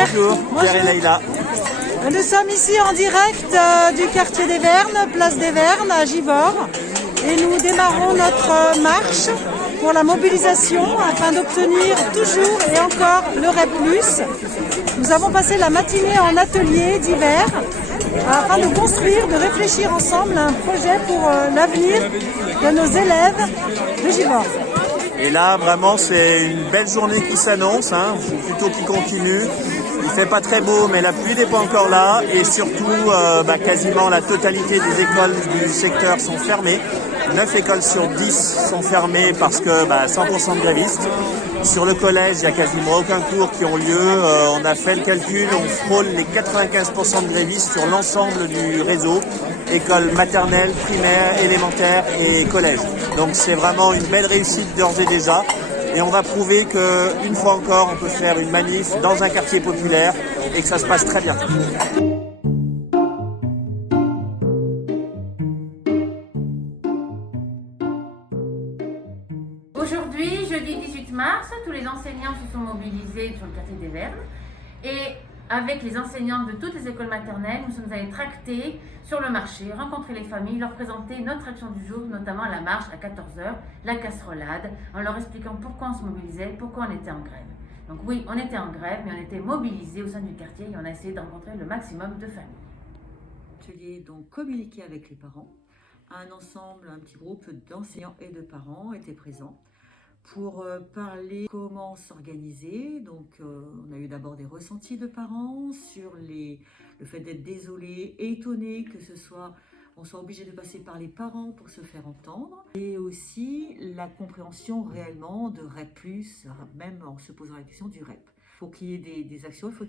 Bonjour, Pierre et Leïla. Nous sommes ici en direct du quartier des Vernes, place des Vernes à Givors. Et nous démarrons notre marche pour la mobilisation afin d'obtenir toujours et encore le REP+. Nous avons passé la matinée en atelier d'hiver afin de construire, de réfléchir ensemble à un projet pour l'avenir de nos élèves de Givors. Et là, vraiment, c'est une belle journée qui s'annonce, ou plutôt qui continue. Il fait pas très beau, mais la pluie n'est pas encore là. Et surtout, quasiment la totalité des écoles du secteur sont fermées. 9 écoles sur 10 sont fermées parce que 100% de grévistes. Sur le collège, il n'y a quasiment aucun cours qui ont lieu. On a fait le calcul, on frôle les 95% de grévistes sur l'ensemble du réseau. Écoles maternelles, primaires, élémentaires et collèges. Donc c'est vraiment une belle réussite d'ores et déjà. Et on va prouver qu'une fois encore, on peut faire une manif dans un quartier populaire et que ça se passe très bien. Aujourd'hui, jeudi 18 mars, tous les enseignants se sont mobilisés sur le quartier des Vernes et avec les enseignants de toutes les écoles maternelles, nous sommes allés tracter sur le marché, rencontrer les familles, leur présenter notre action du jour, notamment la marche à 14h, la casserolade, en leur expliquant pourquoi on se mobilisait, pourquoi on était en grève. Donc oui, on était en grève, mais on était mobilisés au sein du quartier et on a essayé de rencontrer le maximum de familles. L'atelier donc communiquer avec les parents. Un ensemble, un petit groupe d'enseignants et de parents étaient présents pour parler comment s'organiser. Donc on a eu d'abord des ressentis de parents sur le fait d'être désolé et étonné que on soit obligé de passer par les parents pour se faire entendre, et aussi la compréhension réellement de REP+, même en se posant la question du REP. Pour qu'il y ait des actions, il faut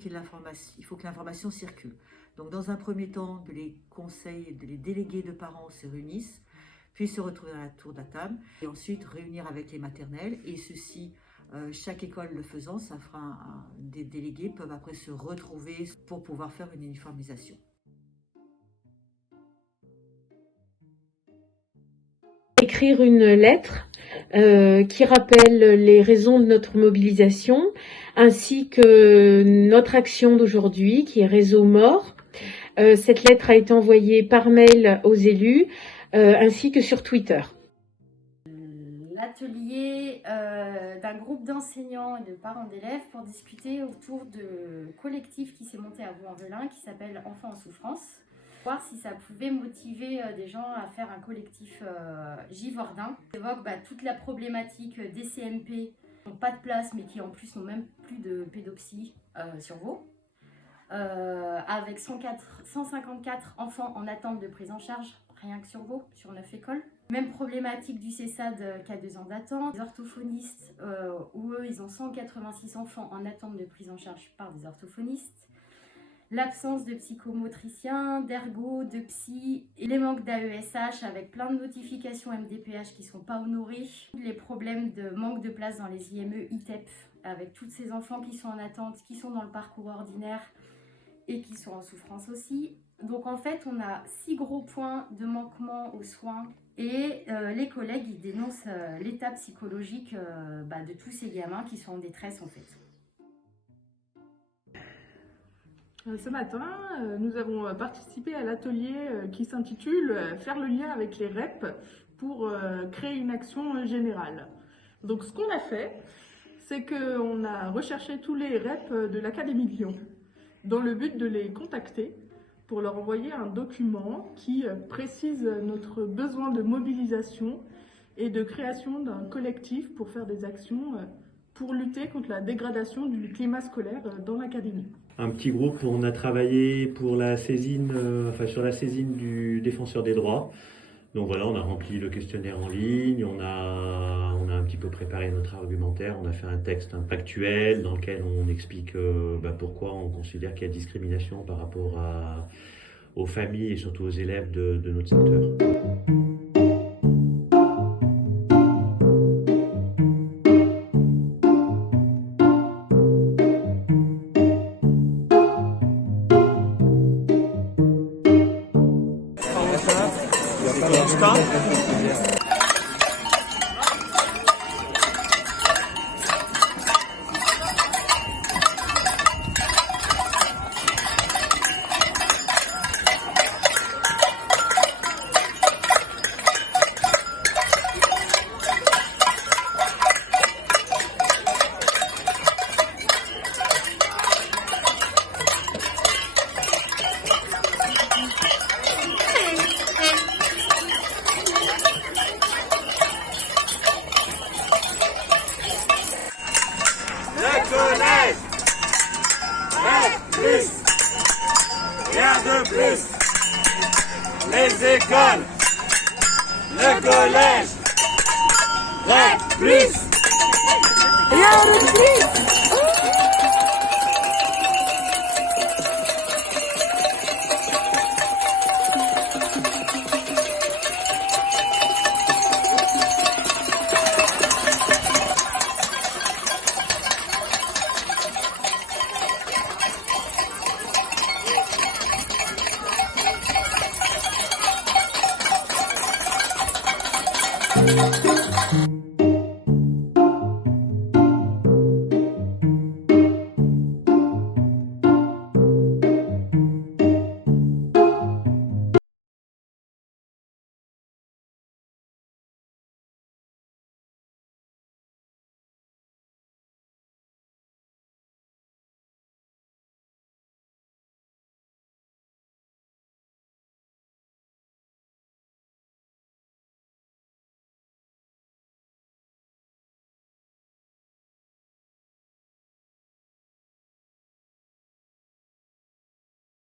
que l'information circule. Donc dans un premier temps, que les conseils, les délégués de parents se réunissent, puis se retrouver à la tour de la table, et ensuite réunir avec les maternelles, et ceci, chaque école le faisant, ça fera des délégués peuvent après se retrouver pour pouvoir faire une uniformisation. Écrire une lettre qui rappelle les raisons de notre mobilisation, ainsi que notre action d'aujourd'hui, qui est Réseau Mort. Cette lettre a été envoyée par mail aux élus, ainsi que sur Twitter. L'atelier d'un groupe d'enseignants et de parents d'élèves pour discuter autour de collectif qui s'est monté à Vaux-en-Velin, qui s'appelle Enfants en souffrance. Voir si ça pouvait motiver des gens à faire un collectif givordin. On évoque toute la problématique des CMP qui n'ont pas de place, mais qui en plus n'ont même plus de pédopsie sur Vaud. Avec 154 enfants en attente de prise en charge, rien que sur Vaud, sur 9 écoles. Même problématique du CESAD qui a 2 ans d'attente. Les orthophonistes, où eux, ils ont 186 enfants en attente de prise en charge par des orthophonistes. L'absence de psychomotriciens, d'ergo, de psy, et les manques d'AESH avec plein de notifications MDPH qui ne sont pas honorées. Les problèmes de manque de place dans les IME, ITEP, avec tous ces enfants qui sont en attente, qui sont dans le parcours ordinaire et qui sont en souffrance aussi. Donc en fait, on a 6 gros points de manquement aux soins et les collègues ils dénoncent l'état psychologique de tous ces gamins qui sont en détresse en fait. Ce matin, nous avons participé à l'atelier qui s'intitule « Faire le lien avec les REP pour créer une action générale ». Donc ce qu'on a fait, c'est qu'on a recherché tous les REP de l'Académie de Lyon dans le but de les contacter pour leur envoyer un document qui précise notre besoin de mobilisation et de création d'un collectif pour faire des actions pour lutter contre la dégradation du climat scolaire dans l'académie. Un petit groupe, on a travaillé pour la saisine, sur la saisine du défenseur des droits. Donc voilà, on a rempli le questionnaire en ligne, on a un petit peu préparé notre argumentaire, on a fait un texte factuel dans lequel on explique pourquoi on considère qu'il y a discrimination par rapport aux familles et surtout aux élèves de notre secteur. plus. Rien de plus. Les écoles, le collège, REC plus. Rien de plus. Thank you.